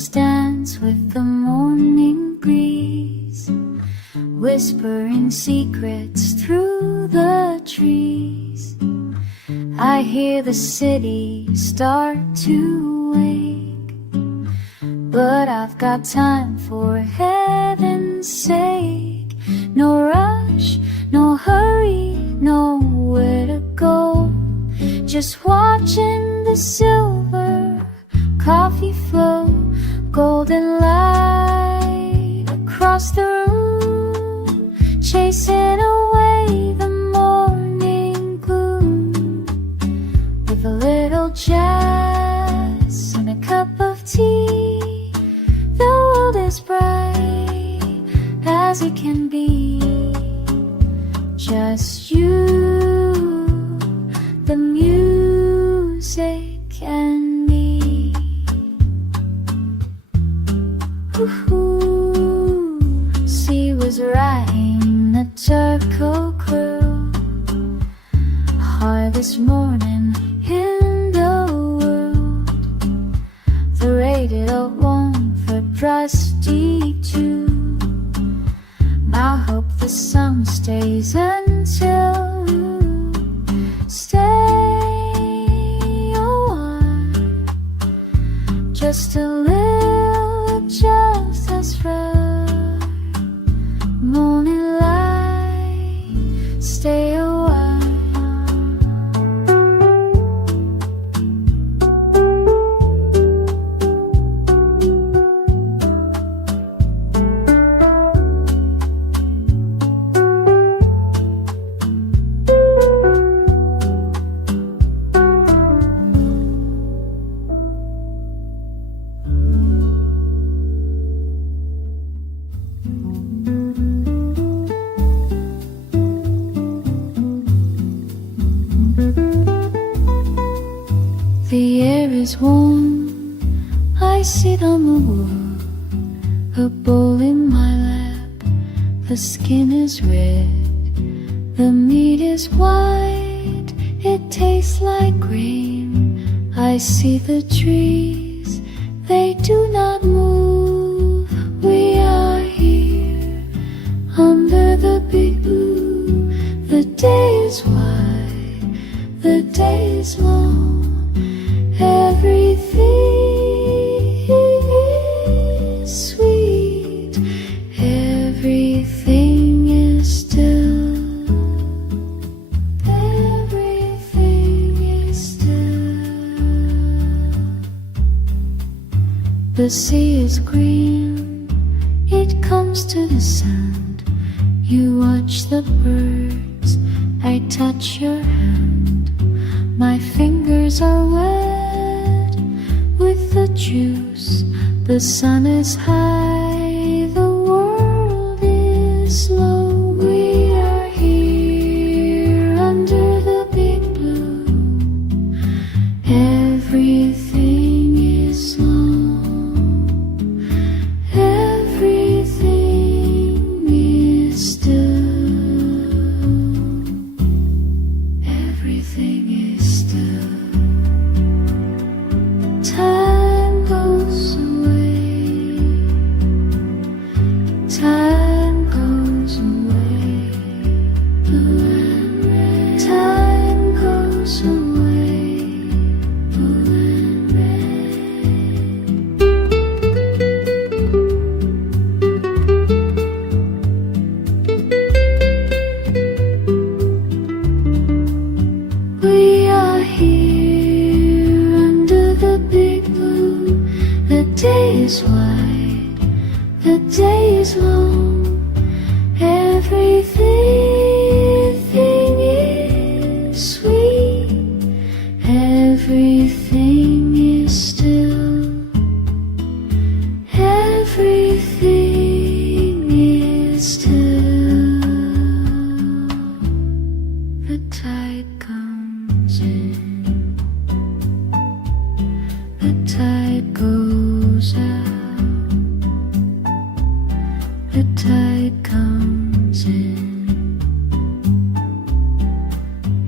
Mountains dance with the morning breeze, whispering secrets through the trees. I hear the city start to wake, but I've got time for heaven's sake. No rush, no hurry, nowhere to go, just watching the silver coffee flow, golden light across the room, chasing away the morning gloom. With a little jazz and a cup of tea, the world is bright as it can be. Just you, the music, and me. Ooh, sea was riding the turtle crew, hardest morning in the world. The rated one for prostitute. I hope the sun stays until you stay a while. Just a little, just as far. Morning light, stay a while. The air is warm, I sit on the wall, a bowl in my lap, the skin is red, the meat is white, it tastes like rain. I see the trees, they do not move. We are here, under the big blue. The day is wide, the day is long. Everything is sweet, everything is still, everything is still. The sea is green, it comes to the sand. You watch the birds, I touch your hand. My fingers are wet with the juice. The sun is high, the world is low. We are here under the big blue. Everything is long, everything is still, everything is still. Time goes away, time goes away, blue and red. Time goes away, blue and red. We are here under the big blue. The day is wide, the day is long. Everything is sweet, everything is still, everything is still. The tide comes in, the tide goes out, the tide comes in,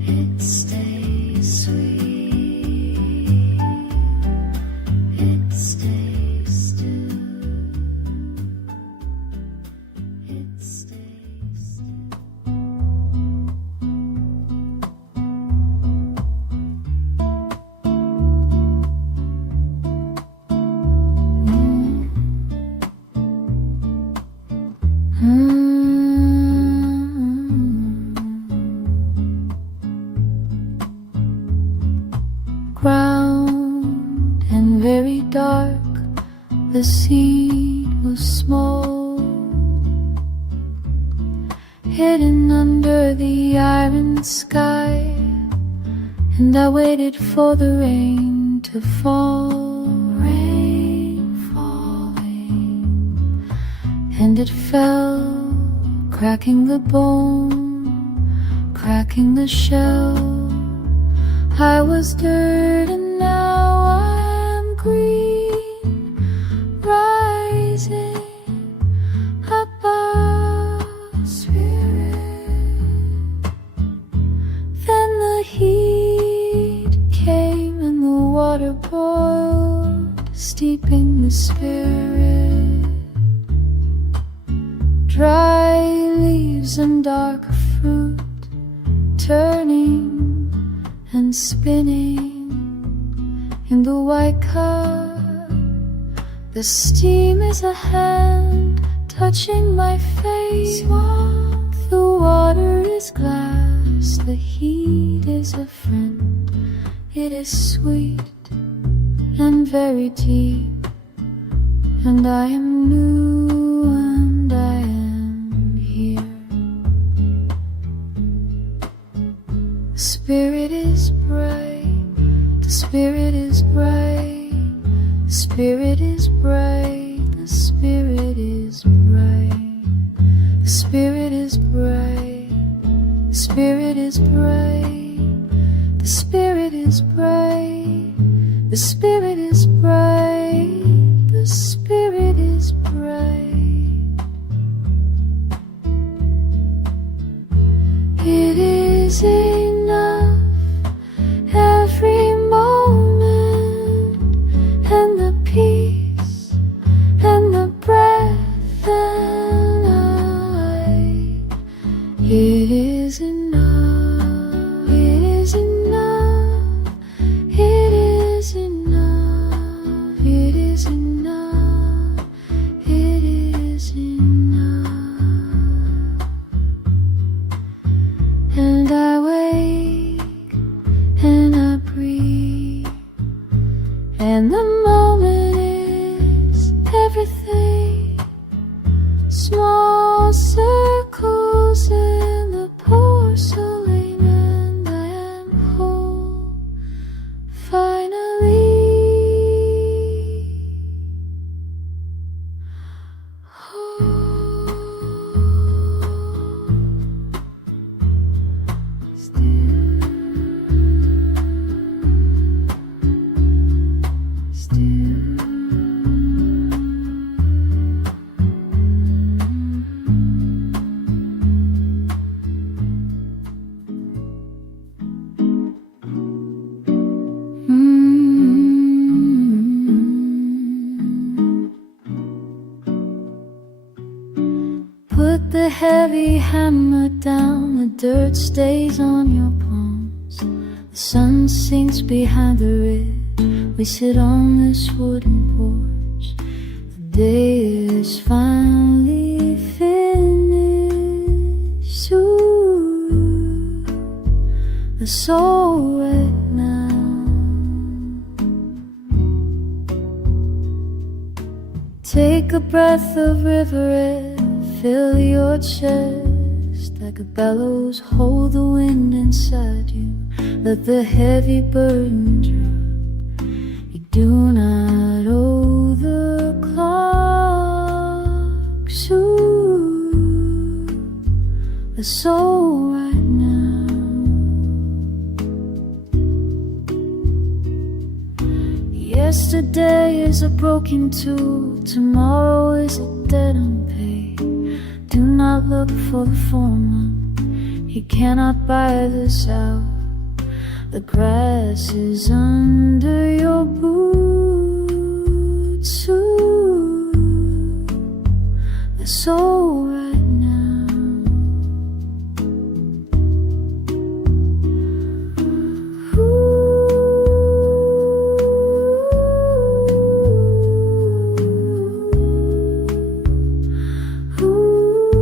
it stays sweet, it stays still. Ground and very dark, the seed was small, hidden under the iron sky, and I waited for the rain to fall. Rain falling, and it fell, cracking the bone, cracking the shell. I was dirt and now I am green, rising above spirit. Then the heat came and the water boiled, steeping the spirit. Dry leaves and dark fruit, turning and spinning in the white cup. The steam is a hand touching my face. The water is glass, the heat is a friend. It is sweet and very deep, and I am new and I am here. The spirit is bright, the spirit is bright, the spirit is bright, the spirit is bright, the spirit is bright, the spirit is bright, the spirit is bright, the spirit is bright, the spirit is bright. It is enough every moment, and the peace and the breath and it is enough, it is enough, it is enough, it is enough, it is enough. And I wake and I breathe, and the moment is everything. Small circles in the porcelain, and I am whole finally. Put the heavy hammer down, the dirt stays on your palms. The sun sinks behind the red, we sit on this wooden porch. The day is finally finished. Ooh, the soul right now. Take a breath of river air, fill your chest like a bellows, hold the wind inside you, let the heavy burden drop. You do not owe the clocks. Ooh, the soul right now. Yesterday is a broken tool, tomorrow is a debt unpaid. Do not look for the foreman, he cannot buy this out. The grass is under your boots. Ooh, the soul right now. Ooh, ooh.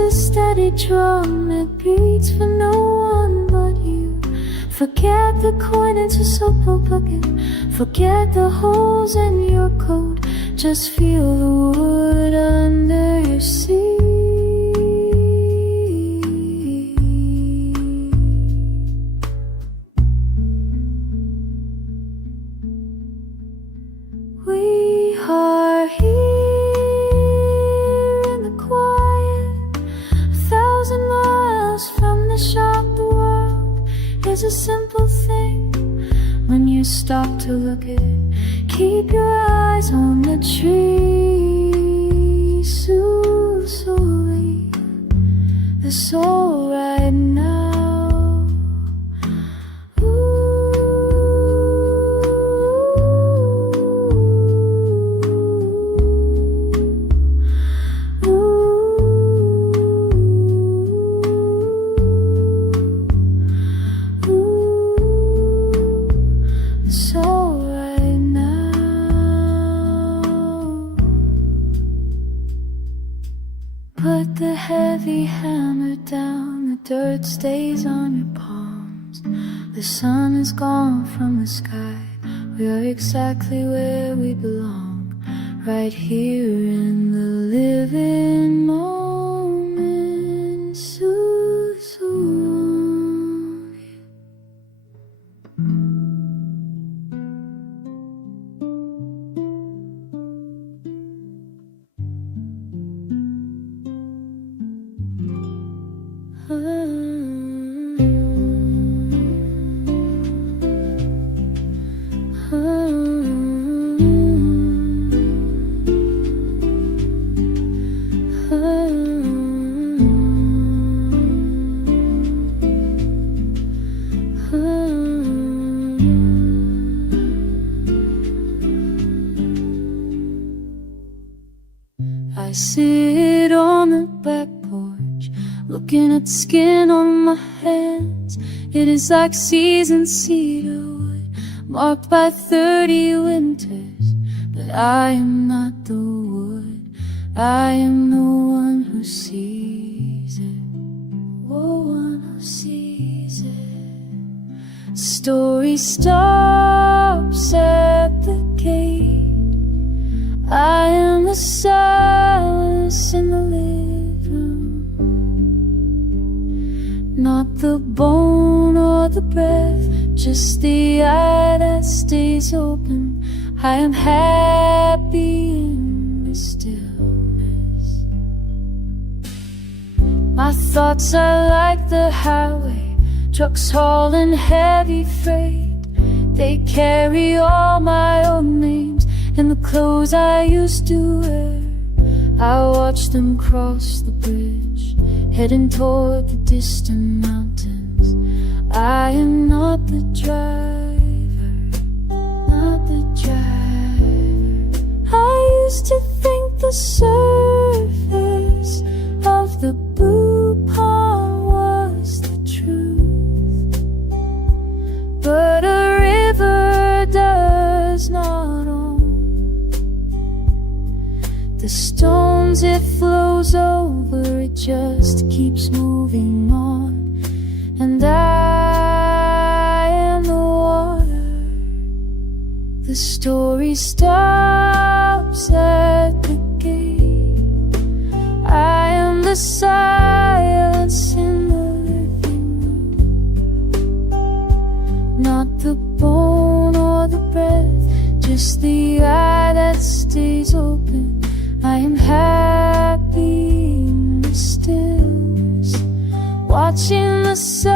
is a steady drum that beats for no one but you. Forget the coin into soap bucket, forget the holes in your coat. Just feel the wood under your seat. We are here in the quiet, 1,000 miles from the shop. The world is a simple thing when you stop to look at it. Keep your eyes on the tree. Soothing the soul right now. Put the heavy hammer down, the dirt stays on your palms. The sun is gone from the sky, we are exactly where we belong, right here in the living moment. Soon. I sit on the back porch, looking at the skin on my hands. It is like seasoned cedar wood, marked by 30 winters. But I am not the wood, I am the one who sees it. Oh, one who sees it. Story stops at the gate. I am the silence in the living room, not the bone or the breath, just the eye that stays open. I am happy in the stillness. My thoughts are like the highway, trucks hauling heavy freight. They carry all my old names and the clothes I used to wear. I watch them cross the bridge, heading toward the distant mountains. I am not the driver, not the driver. I used to think the surface of the blue pond was the truth, but a river does not own the stones it flows over. It just keeps moving on, and I am the water. The story stops at the gate. I am the silence in the living room, not the bone or the breath, just the eye that stays open. I am happy in the stillness, watching the sun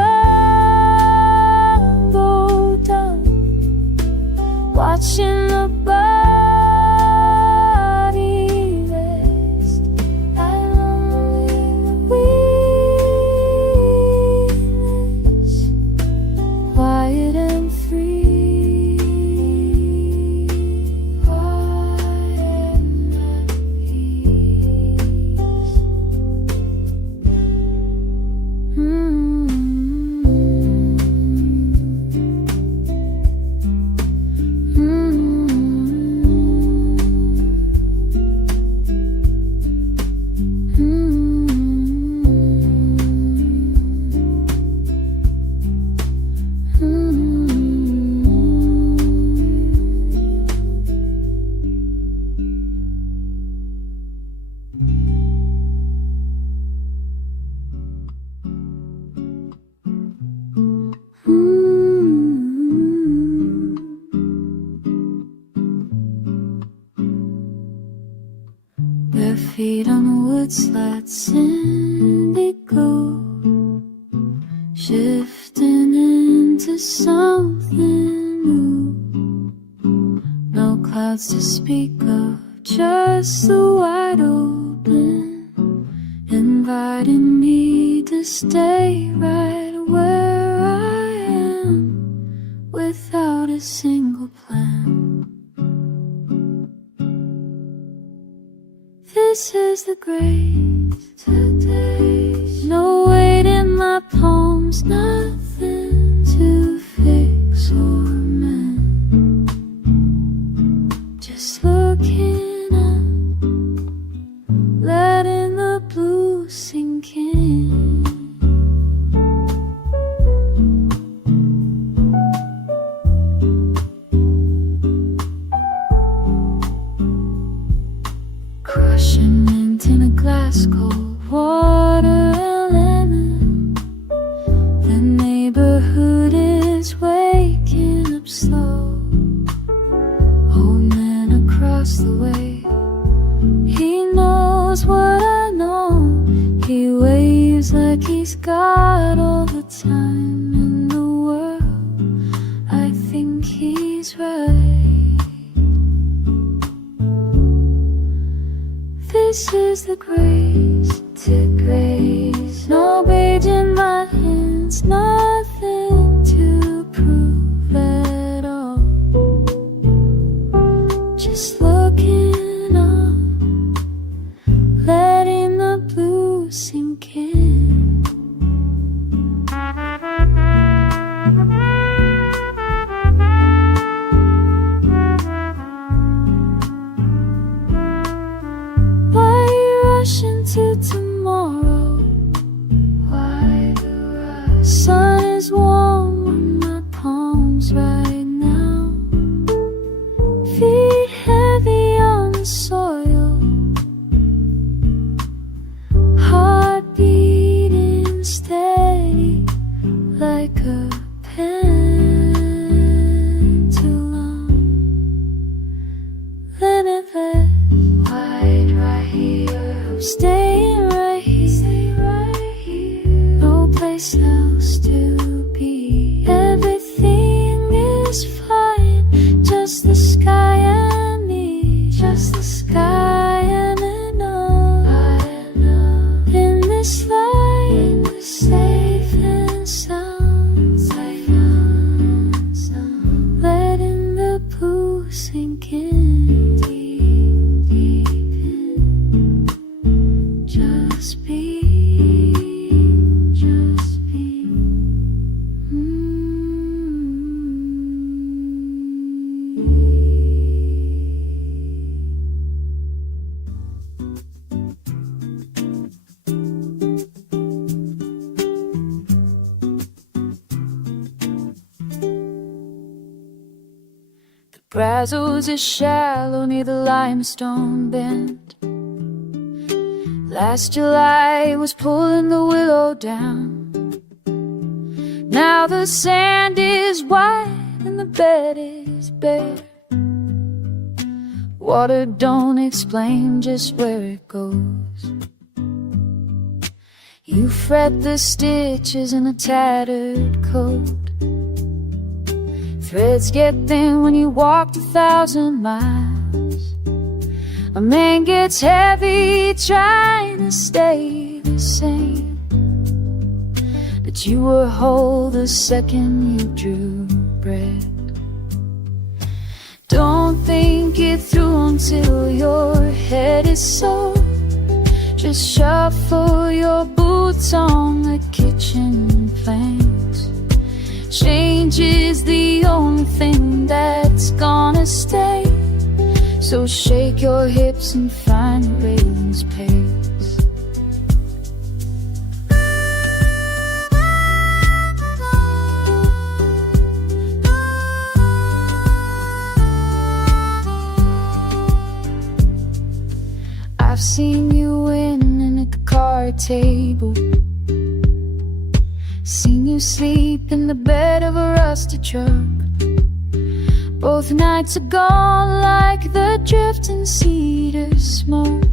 go down, watching the body rest. I long in the weakness, quiet and free. woods that's indigo, shifting into something new. No clouds to speak of, just the wide open, inviting me to stay right where I am, without a single plan. This is the grace today. No weight in my palms, nothing to fix or mend. Just looking up, letting the blue sink in. Crushing mint in a glass, cold water and lemon. The neighborhood is waking up slow. Old man across the way, he knows what I know. He waves like he's got all the time in the world. I think he's right. This is the grace to grace. No page in my hands, nothing to prove at all. Just looking up, letting the blue sink in. Into tomorrow, why do I? Sun is warm on my palms right now. Feet heavy on the soil, heart beating steady like a pendulum. Limitless, wide right here. Staying right here, no place else to be. Everything is fine, just the sky and me, just the sky and enough. In this light, safe and sound, letting the blue sink in. Brazos is shallow near the limestone bend. Last July was pulling the willow down. Now the sand is white and the bed is bare. Water don't explain just where it goes. You fret the stitches in a tattered coat. Threads get thin when you walked 1,000 miles. A man gets heavy trying to stay the same, but you were whole the second you drew breath. Don't think it through until your head is sore. Just shuffle your boots on the kitchen planks. Change is the only thing that's gonna stay. So shake your hips and find the railing's pace. I've seen you winning at the card table, seen you sleep in the bed of a rusty truck. Both nights are gone like the drifting cedar smoke.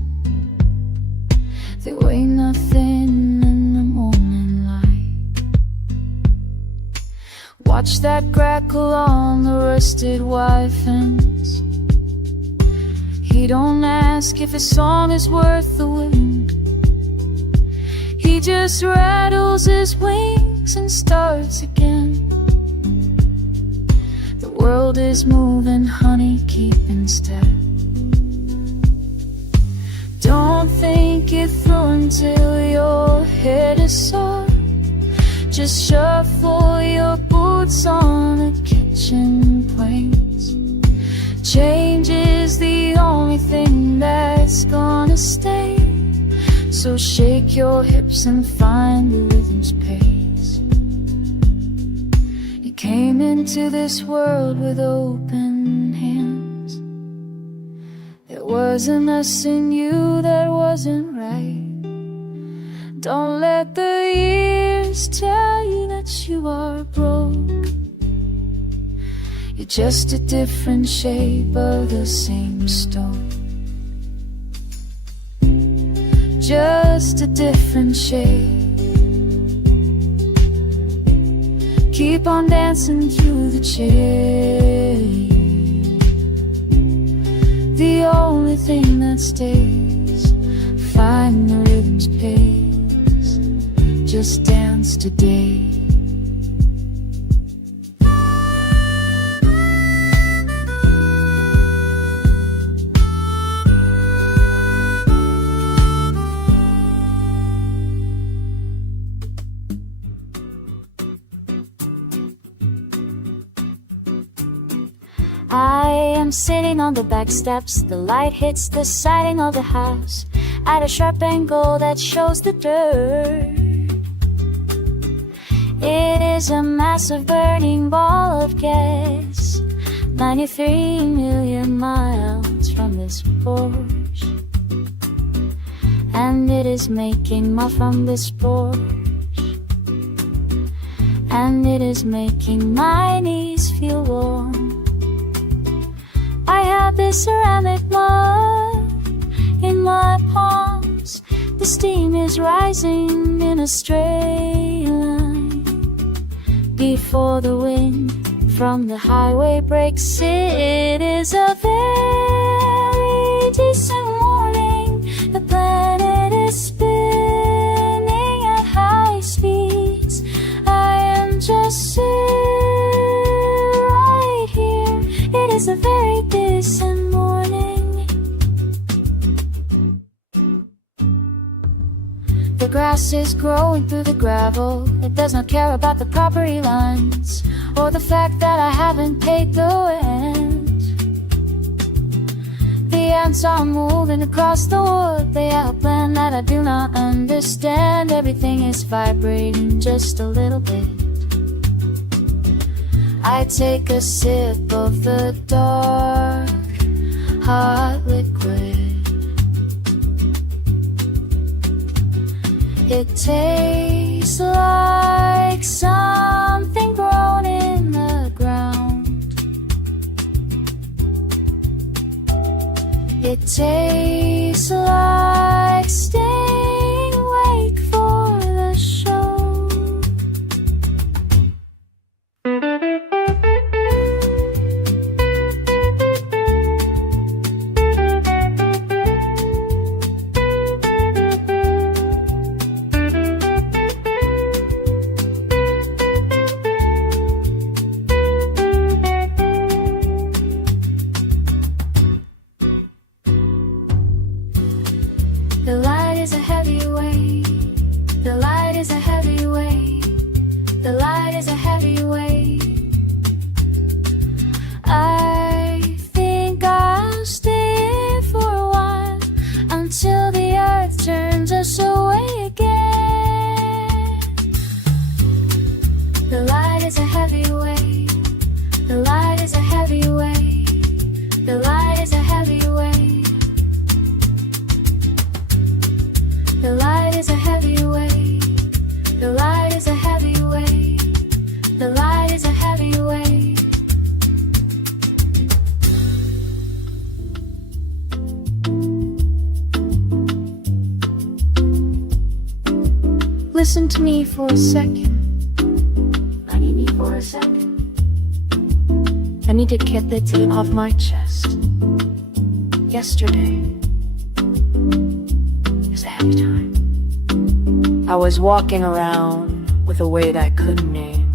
They weigh nothing in the morning light. Watch that crackle on the rusted wire fence. He don't ask if his song is worth the wind. He just rattles his wings and starts again. The world is moving, honey, keeping step. Don't think it through until your head is sore. Just shuffle your boots on the kitchen planks. Change is the only thing that's gonna stay. So shake your hips and find the rhythm's pace. You came into this world with open hands. There wasn't us in you that wasn't right. Don't let the years tell you that you are broke. You're just a different shape of the same stone. Just a different shape. Keep on dancing through the change. The only thing that stays, find the rhythm's pace. Just dance today. I am sitting on the back steps. The light hits the siding of the house at a sharp angle that shows the dirt. It is a massive burning ball of gas, 93 million miles from this porch. And it is making more from this porch. And it is making my knees feel warm. I have this ceramic mud in my palms. The steam is rising in a straight line before the wind from the highway breaks. It is a very decent morning. The planet is spinning at high speeds. I am just sitting right here. It is a very decent morning. The grass is growing through the gravel. It does not care about the property lines or the fact that I haven't paid the rent. The ants are moving across the wood. They have a plan that I do not understand. Everything is vibrating just a little bit. I take a sip of the dark, hot liquid. It tastes like something grown in the ground. It tastes like staying awake for the show. Listen to me for a second. I need me for a second. I need to get the tape off my chest. Yesterday is a happy time. I was walking around with a weight I couldn't name.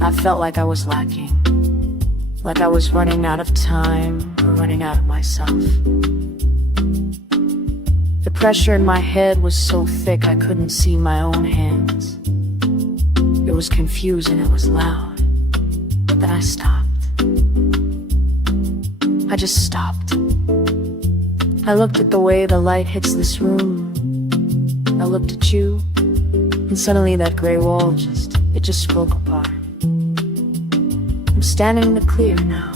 I felt like I was lacking, like I was running out of time, or running out of myself. The pressure in my head was so thick I couldn't see my own hands. It was confusing, it was loud. But then I stopped. I just stopped. I looked at the way the light hits this room. I looked at you, and suddenly that gray wall just broke apart. I'm standing in the clear now.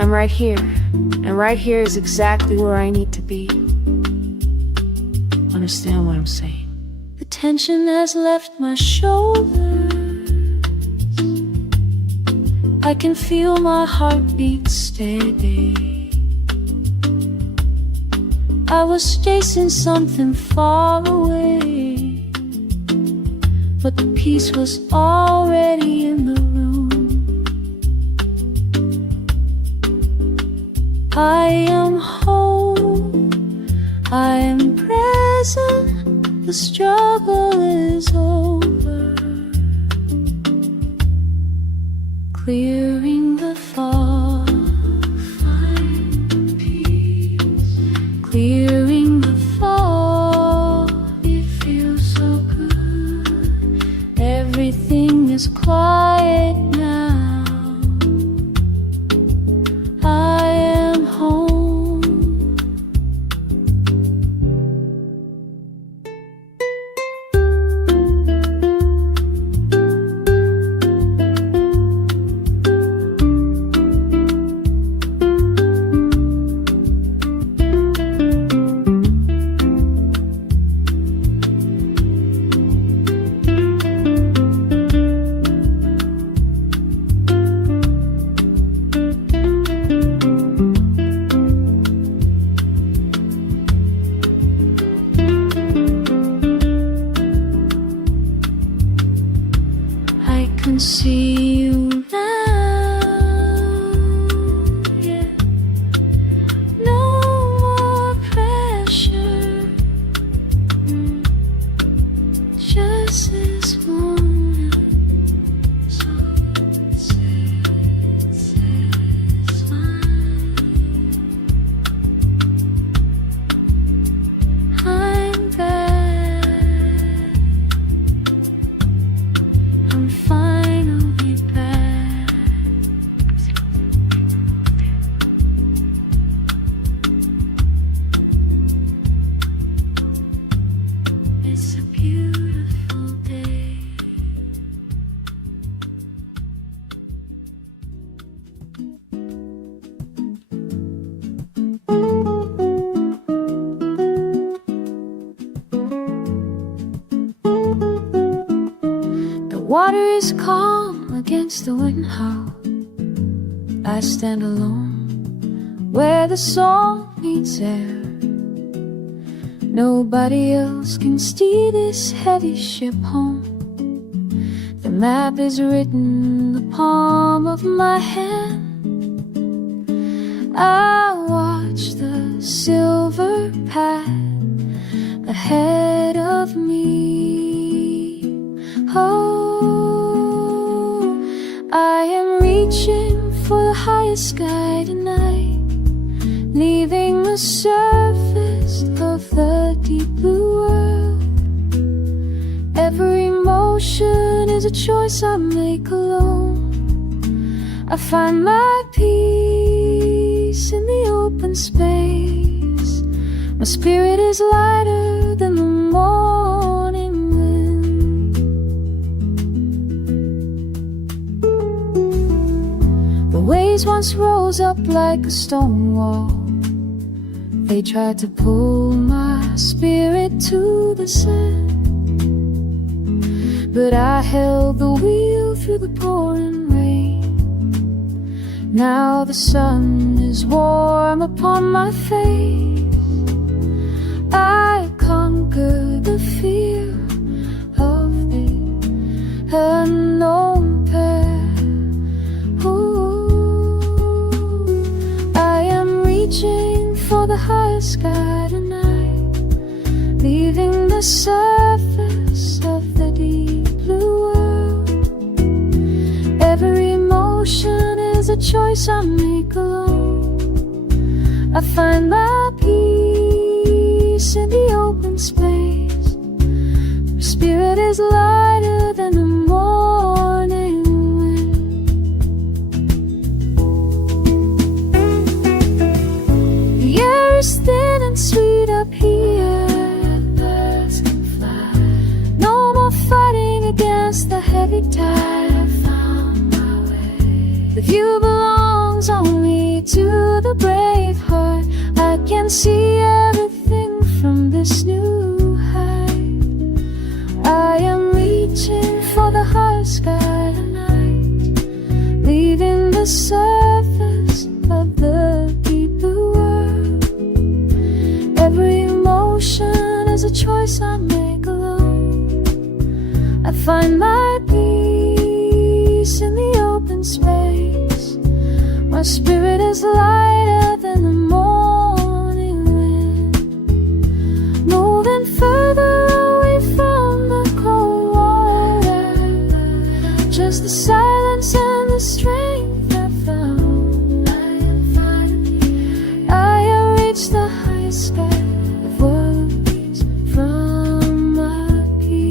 I'm right here, and right here is exactly where I need to be. Understand what I'm saying? The tension has left my shoulders. I can feel my heartbeat steady. I was chasing something far away, but the peace was already in the room. I am home, I am present, the struggle is over. Clearing the fog, find peace. Clearing the fog, it feels so good. Everything is quiet now. I am home. I can see you now, yeah. No more pressure, just this moment. So satisfying. I'm back. I'm finally back. It's a beautiful day. The water is calm against the wind howl. I stand alone where the song meets air. Nobody else can steer this heavy ship home. The map is written in the palm of my hand. I watch the silver path ahead of me. Oh, I am reaching for the highest sky tonight, leaving the surface of the deep blue world. Every motion is a choice I make alone. I find my peace in the open space. My spirit is lighter than the morning wind. The waves once rose up like a stone wall. They tried to pull my spirit to the sand, but I held the wheel through the pouring rain. Now the sun is warm upon my face. I conquered the surface of the deep blue world. Every emotion is a choice I make alone. I find my peace in the open space. My spirit is lighter than the morning wind. The air is thin and sweet up here. Birds can fly. No more fighting against the heavy tide. I found my way. The view belongs only to the brave heart. I can see everything from this new height. I am reaching for the higher sky tonight, leaving the surface of the deep blue world. Every emotion is a choice I make alone. I find my peace in the open space. My spirit is lighter than the morning wind, moving further away from the cold water. Just the silence and the strength I found. I have reached the highest sky of worlds from up here.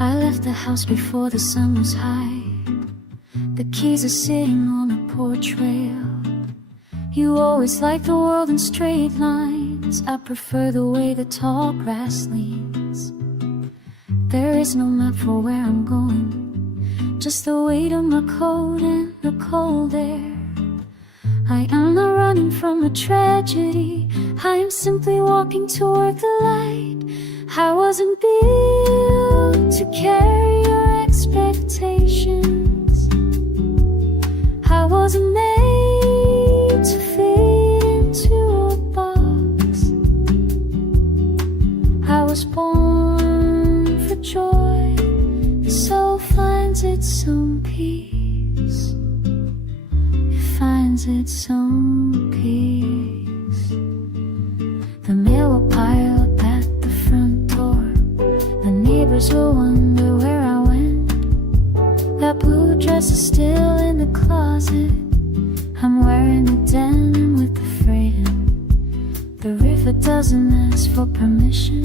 I left the house before the sun was high. The keys are sitting on the porch rail. You always like the world in straight lines. I prefer the way the tall grass leans. There is no map for where I'm going, just the weight of my coat and the cold air. I am not running from a tragedy, I am simply walking toward the light. I wasn't built to carry your expectations. I wasn't made to fit into a box. I was born for joy. The soul finds its own peace. It finds its own peace. The mail will pile up at the front door. The neighbors will wonder where I went. That blue dress is still in the closet. I'm wearing a denim with the fraying. The river doesn't ask for permission,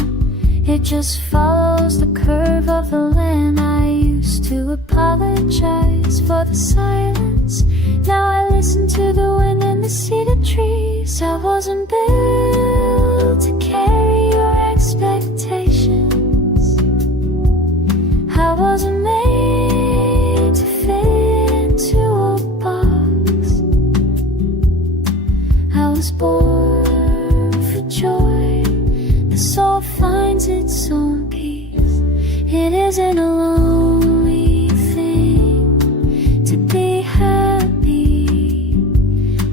it just follows the curve of the land. I used to apologize for the silence. Now I listen to the wind and the cedar trees. I wasn't built to carry your expectations. I wasn't made to fit into a box. I was born for joy. The soul finds its own peace. It isn't a lonely thing to be happy.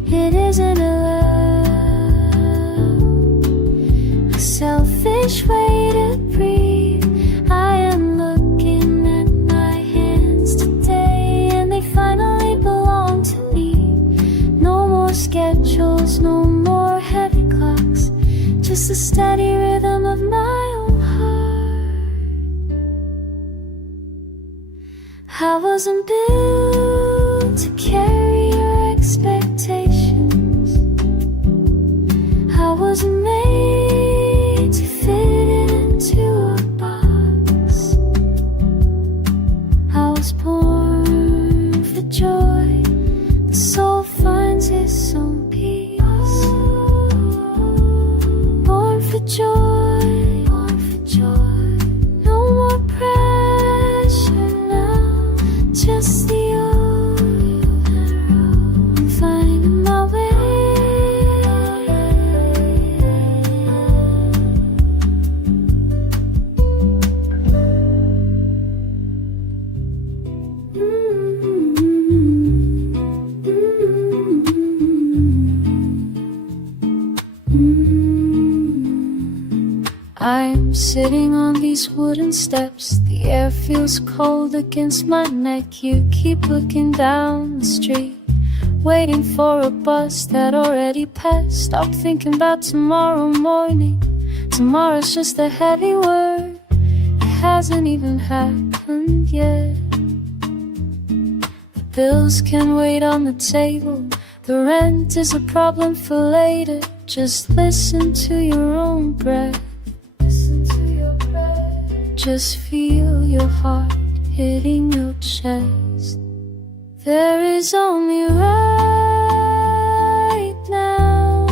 It isn't a selfish way to breathe. I am looking at my hands today, and they finally belong to me. No more schedules, no more heavy clocks, just the steady rhythm of my own heart. I wasn't built to carry your expectations. I wasn't made to fit into a box. I was born for joy. The soul finds its own peace. Born for joy, born for joy. No more pressure now, just the ocean. sitting on these wooden steps. The air feels cold against my neck. You keep looking down the street, waiting for a bus that already passed. Stop thinking about tomorrow morning. Tomorrow's just a heavy word. It hasn't even happened yet. The bills can wait on the table. The rent is a problem for later. Just listen to your own breath. Listen to your breath. Just feel your heart hitting your chest. There is only right now.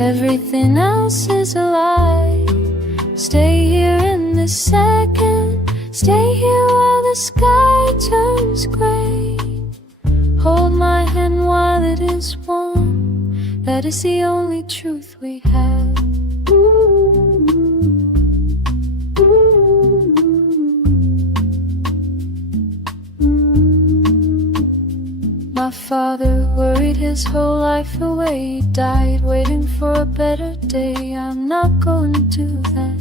Everything else is a lie. Stay here in this second. Stay here while the sky turns gray. Hold my hand while it is warm. That is the only truth we have. My father worried his whole life away. He died waiting for a better day. I'm not going to do that.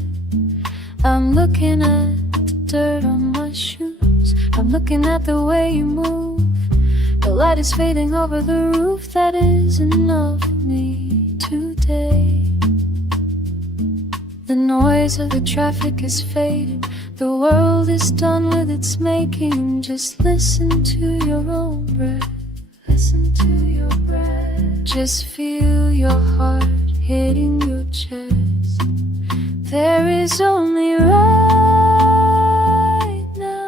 I'm looking at the dirt on my shoes. I'm looking at the way you move. The light is fading over the roof. That is enough for me today. The noise of the traffic is fading. The world is done with its making. Just listen to your own breath. Listen to your breath. Just feel your heart hitting your chest. There is only right now.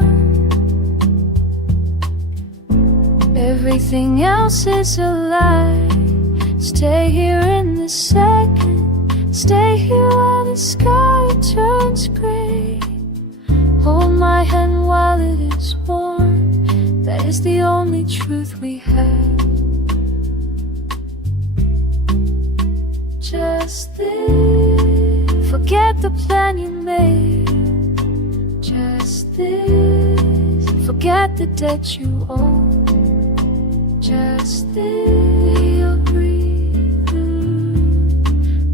Everything else is a lie. Stay here in the second. Stay here while the sky turns gray. Hold my hand while it is warm. That is the only truth we have. Just this. Forget the plan you made. Just this. Forget the debt you owe. Just this. We are breathing.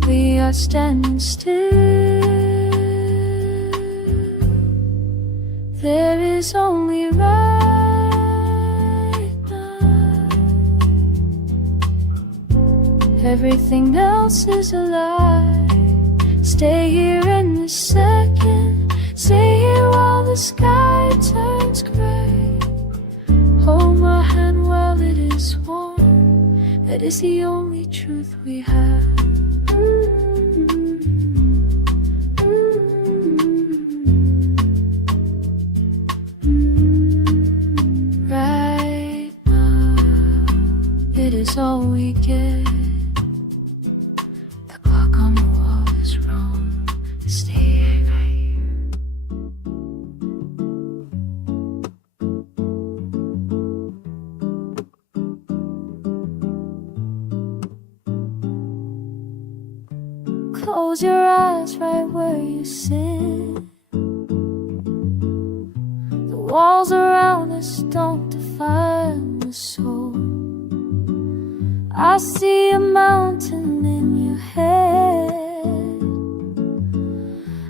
We are standing still. There is only right now. Everything else is a lie. Stay here in the second. Stay here while the sky turns gray. Hold my hand while it is warm. That is the only truth we have. Right now, it is all we get. The clock on the wall is wrong. Stay right here. Close your eyes right where you sit. The walls around us don't define the soul. I see a mountain in your head.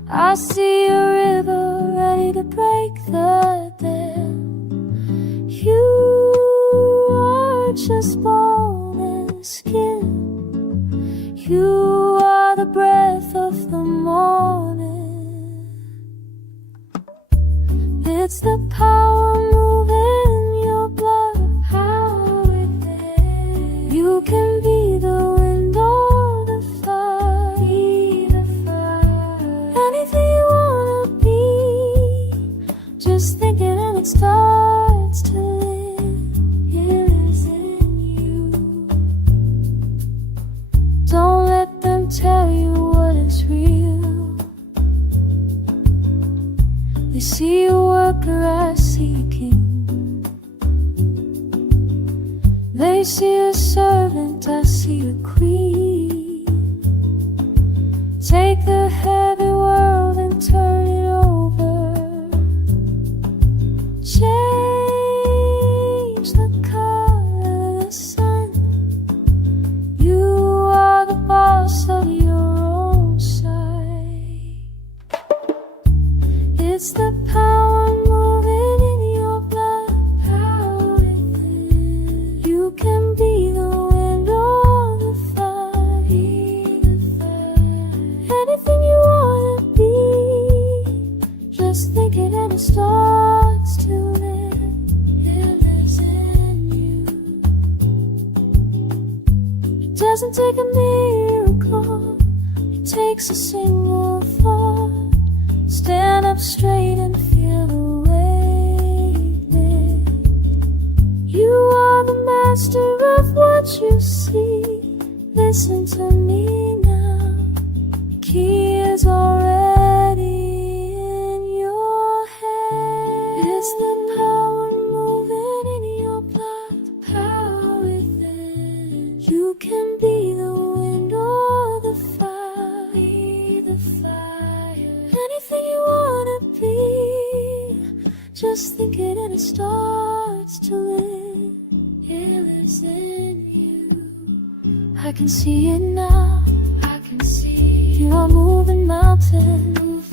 I see a river ready to break the dam. You are just bone and skin. You are the breath of the morning. It's the power moving your blood. How within. You can be the wind or the fire. Be the fire. Anything you wanna be. Just think it and it starts to live. It lives in you. Don't let them tell you what is real. They see a worker, I see a king. They see a servant, I see a queen. Take the heavy world and turn it over. Change the color of the sun. You are the boss of your own take a miracle, it takes a single thought. Stand up straight and feel the weight lift. You are the master of what you see. Listen to me now. The key is already in your head. It's the power moving in your blood, the power within. You can be the wind or the fire. Be the fire. Anything you wanna be, just think it and it starts to live. It lives in you. I can see it now. I can see you are moving mountains.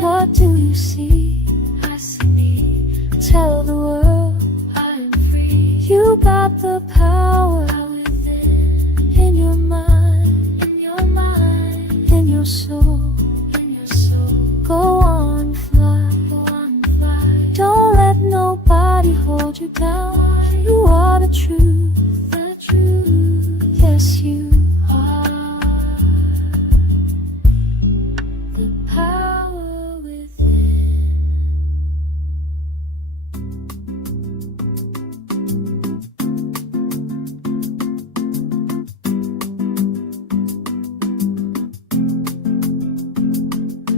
What do you see? I see me. Tell the world I am free. You got the power within. In your mind, in your soul, Go on, fly. Don't let nobody hold you down. You are the truth. Yes, you are the power within.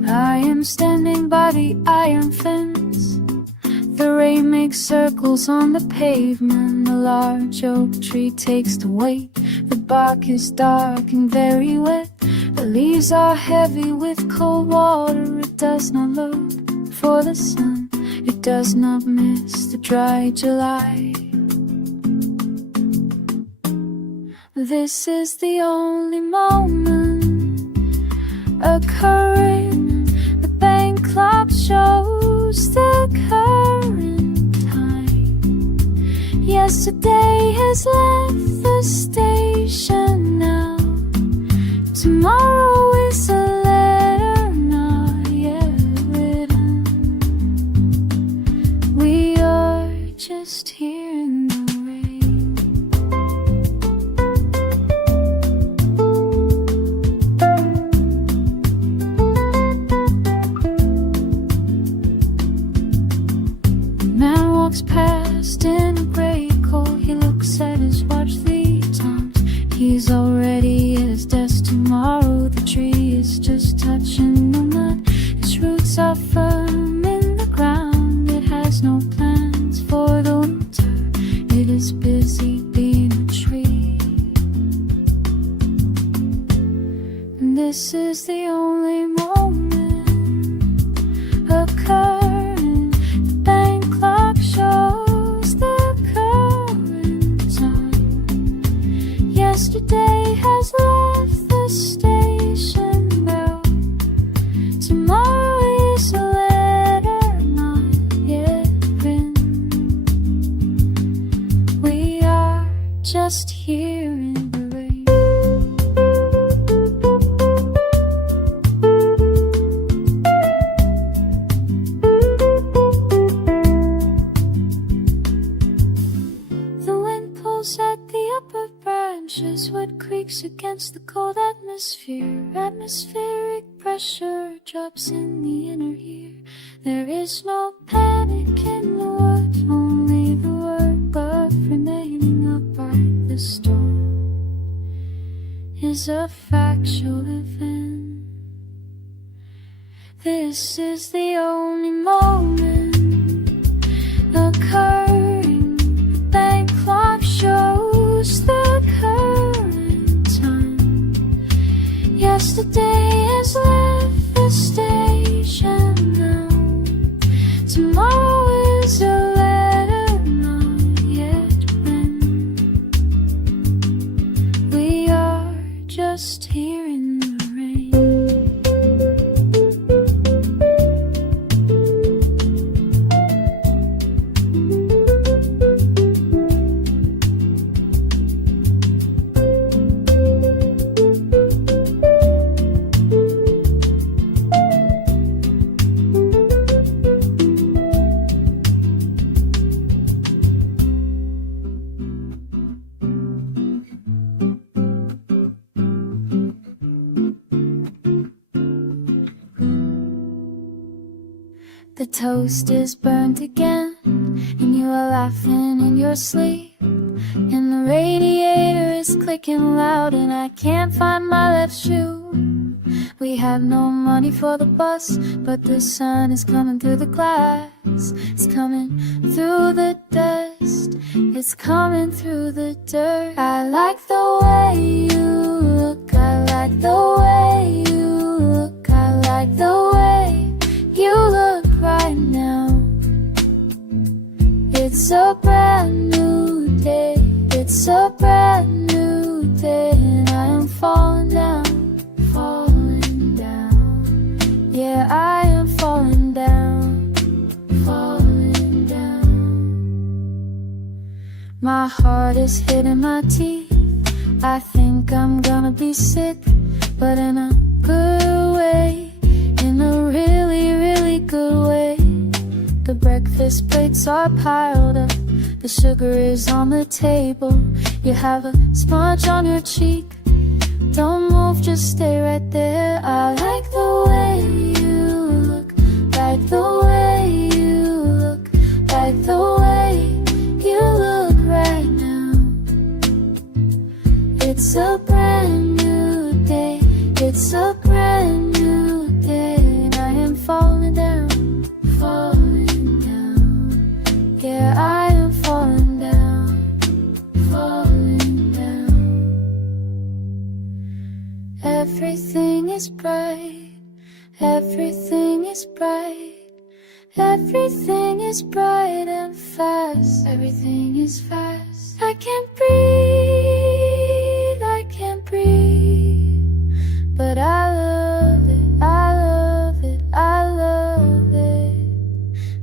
I am standing by the iron fence. The rain makes circles on the pavement. A large oak tree takes the weight. The bark is dark and very wet. The leaves are heavy with cold water. It does not look for the sun. It does not miss the dry July. This is the only moment occurring. The bank clock shows the current time. Yesterday has left the station now. Tomorrow is a letter not yet written. We are just here in the rain. The man walks past in a gray coat. He looks at his watch 3 times. He's already at his desk tomorrow. The tree is just touching the mud. Its roots are firm in the ground. It has no plans for the winter. It is busy being a tree. And this is the only moment occurring. The bank clock shows the current time. Yesterday has left the station now. Tomorrow is a letter not yet written. We are just here in the rain. The wind pulls at the upper branches. Wood creaks against the cold atmosphere. Atmospheric pressure drops in the inner ear. There is no panic in the woods, only the work of remaining upright. The storm is a factual event. This is the only moment occurring. The bank clock shows the current time. Yesterday has left the station now. Tomorrow is a letter not yet written. We are just here in the rain. toast is burnt again, and you are laughing in your sleep, and the radiator is clicking loud, and I can't find my left shoe. We had no money for the bus, but the sun is coming through the glass. It's coming through the dust, it's coming through the dirt. I like the way you look, I like the way you look, I like the way you look right now. It's a brand new day, it's a brand new day, and I am falling down, falling down. Yeah, I am falling down, falling down. My heart is hitting my teeth, I think I'm gonna be sick, but in a good way, in a really, really good way. The breakfast plates are piled up, the sugar is on the table, you have a smudge on your cheek. Don't move, just stay right there. I like the way you look, like the way you look, like the way you look right now. It's a brand new day, it's a brand new day, and I am falling down, falling down. Yeah, I am falling down, falling down. Everything is bright, everything is bright, everything is bright and fast, everything is fast. I can't breathe, I can't breathe, but I love it, I love it, I love it.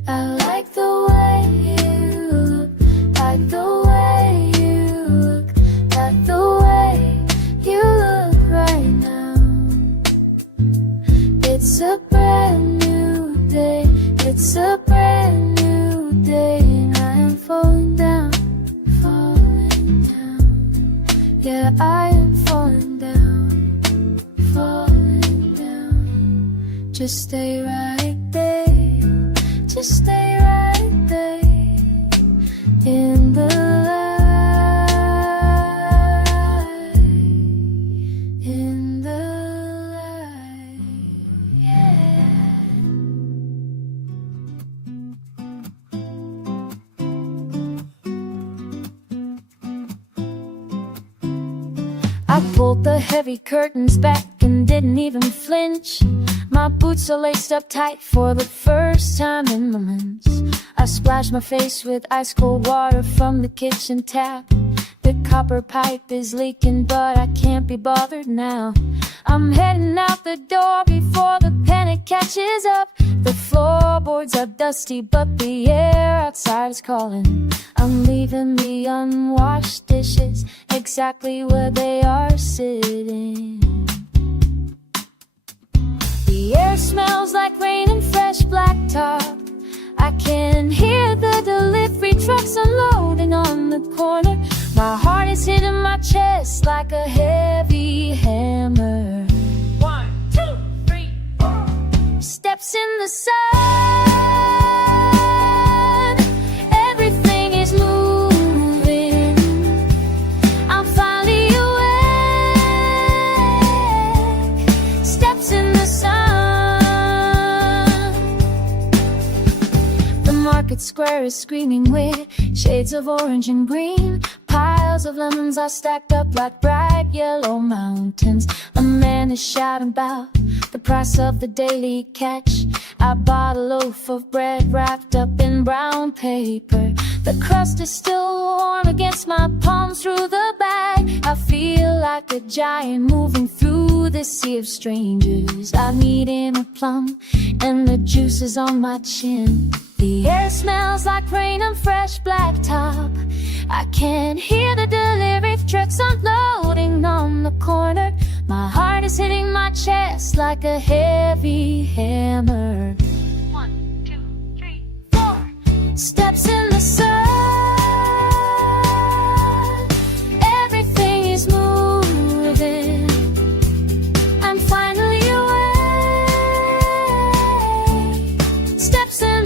I like the way you look, like the way you look, like the way you look right now. It's a brand new day, it's a brand new day, and I am falling down, falling down. Yeah, I am falling down, falling down. Just stay right there, just stay right there, in the light, in the light, yeah. I pulled the heavy curtains back and didn't even flinch. My boots are laced up tight for the first time in months. I splashed my face with ice cold water from the kitchen tap. The copper pipe is leaking, but I can't be bothered now. I'm heading out the door before the panic catches up. The floorboards are dusty, but the air outside is calling. I'm leaving the unwashed dishes exactly where they are sitting. The air smells like rain and fresh blacktop. I can hear the delivery trucks unloading on the corner. My heart is hitting my chest like a heavy hammer. 1, 2, 3, 4. Steps in the sun, everything is moving. I'm finally awake. Steps in the sun. The market square is screaming with shades of orange and green. Piles of lemons are stacked up like bright yellow mountains. A man is shouting about the price of the daily catch. I bought a loaf of bread wrapped up in brown paper. The crust is still warm against my palms through the bag. I feel like a giant moving through this sea of strangers. I'm eating a plum and the juice is on my chin. The air smells like rain and fresh blacktop. I can hear the delivery trucks unloading on the corner. My heart is hitting my chest like a heavy hammer. 1, 2, 3, 4. Steps in the sun, everything is moving. I'm finally awake. Steps in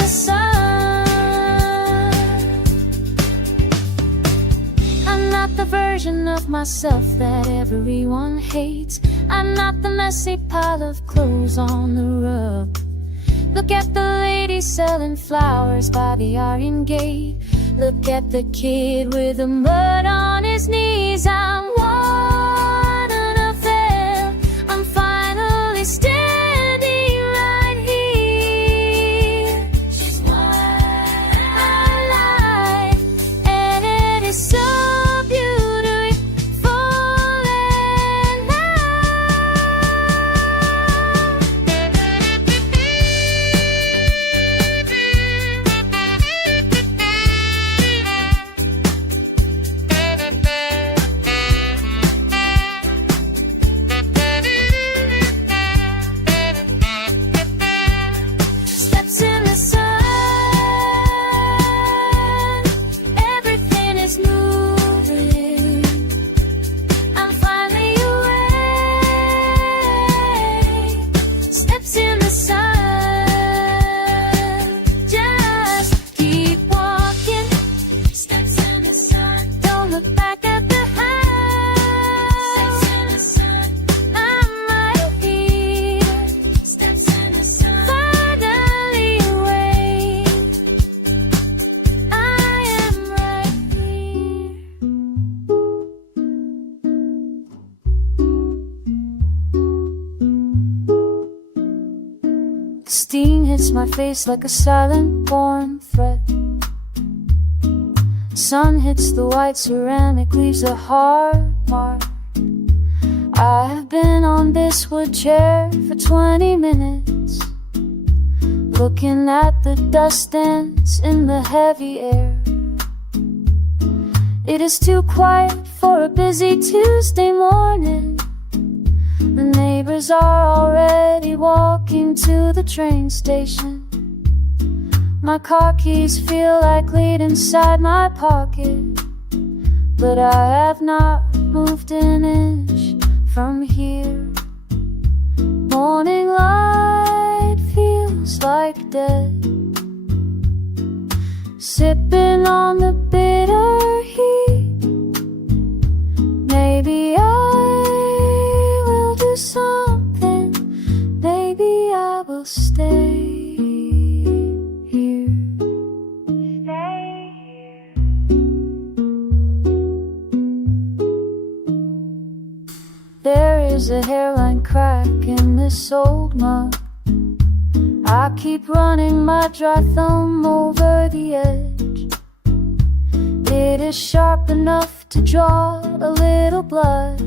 of myself that everyone hates. I'm not the messy pile of clothes on the rug. Look at the lady selling flowers by the iron gate. Look at the kid with the mud on his knees. I'm one of them. I'm finally standing right here. She's my life, and it is so beautiful and steps in the sun. Everything is moving. I'm finally awake. Steps in the sun. Just keep walking. Steps in the sun. Don't look back at the house. Steps in the sun. I'm right here. Steps in the sun. Finally awake. I am right here. The steam hits my face like a silent born threat. Sun hits the white ceramic, leaves a hard mark. I have been on this wood chair for 20 minutes, looking at the dust ants in the heavy air. It is too quiet for a busy Tuesday morning. The neighbors are already walking to the train station. My car keys feel like lead inside my pocket, but I have not moved an inch from here. Morning light feels like dead. Sipping on the bitter heat. Maybe I will do something. Maybe I will stay here. Stay here. There is a hairline crack in this old mug. I keep running my dry thumb over the edge. It is sharp enough to draw a little blood,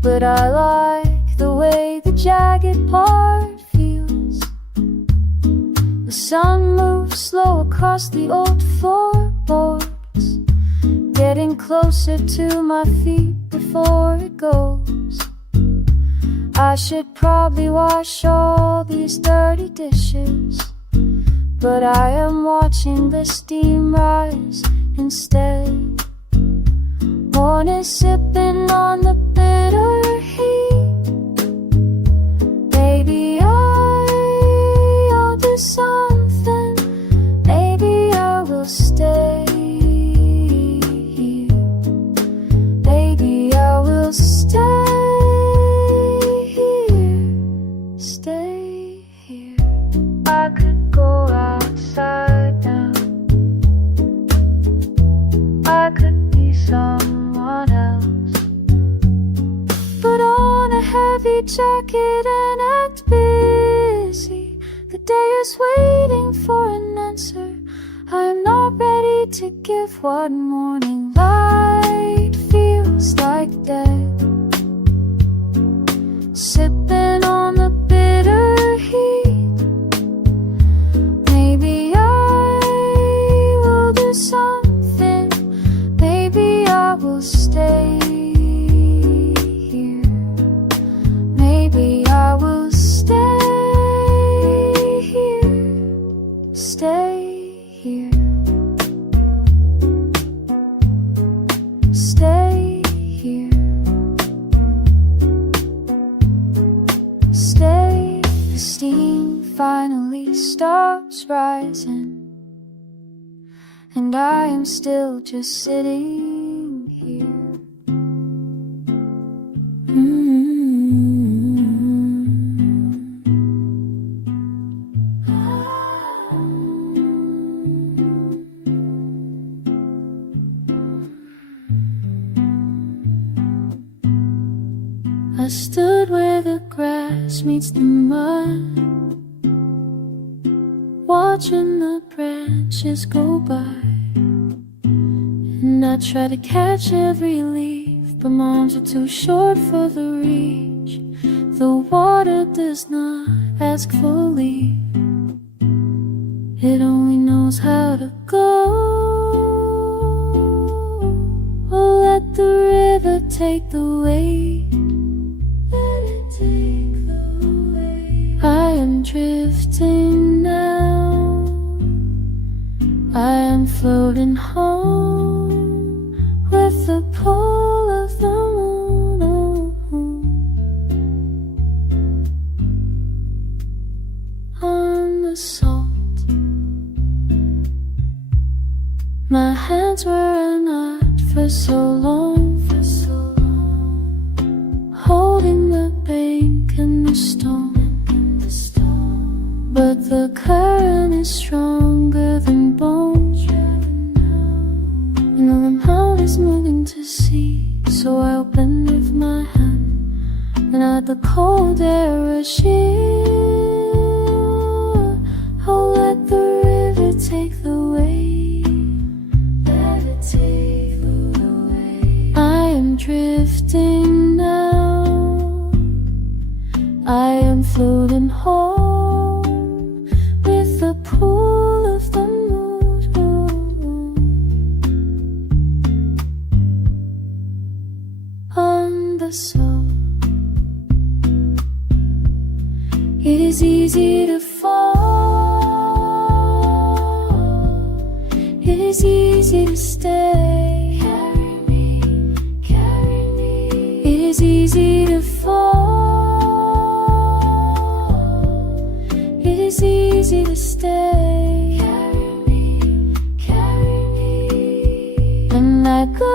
but I like the way the jagged part feels. The sun moves slow across the old floorboards, getting closer to my feet before it goes. I should probably wash all these dirty dishes, but I am watching the steam rise instead. Morning sipping on the bitter heat. Maybe I'll do something. Maybe I will stay here. Maybe I will stay here. Stay here. I could go outside now. I could be someone else. Put on a heavy jacket and act busy. The day is waiting for an answer. I am not ready to give what morning light feels like dead. Sipping on the bitter heat. Maybe I will do something. Maybe I will stay here. Maybe I will stay here. Stay here. Stay here. Stay. The steam finally starts rising, and I am still just sitting here. stood where the grass meets the mud, watching the branches go by. And I try to catch every leaf, but my arms are too short for the reach. The water does not ask for leave, it only knows how to go. Oh, let the river take the weight, let it take the weight. I am drifting now, I am floating home with the pull of the moon on the salt. My hands were a knot for so long, holding the bank and the stone. But the current is stronger than bones, and all I'm out is moving to sea. So I opened with my hand and I let the cold air rush in. Oh, let the river take the weight, let it take the weight. I am drifting now, I am floating home with the pull of the moon on the soul. It is easy to fall, it is easy to stay. Carry me, carry me. It is easy to fall, it is easy to stay. Carry me, carry me. And I go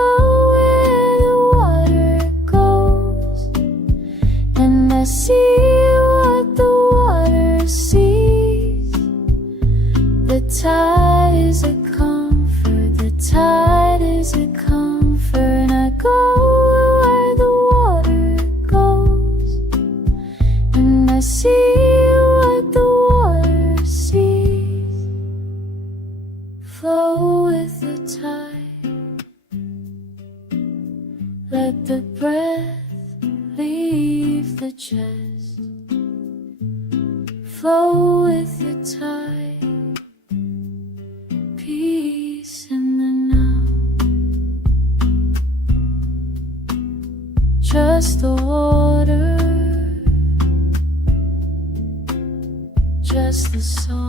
where the water goes, and I see what the water sees. The tide is a comfort, the tide is a comfort. And I go where the water goes, and I see what the water sees. Flow with the tide, let the breath leave the chest. Flow with the tide, peace in the now. Trust the water, trust the song.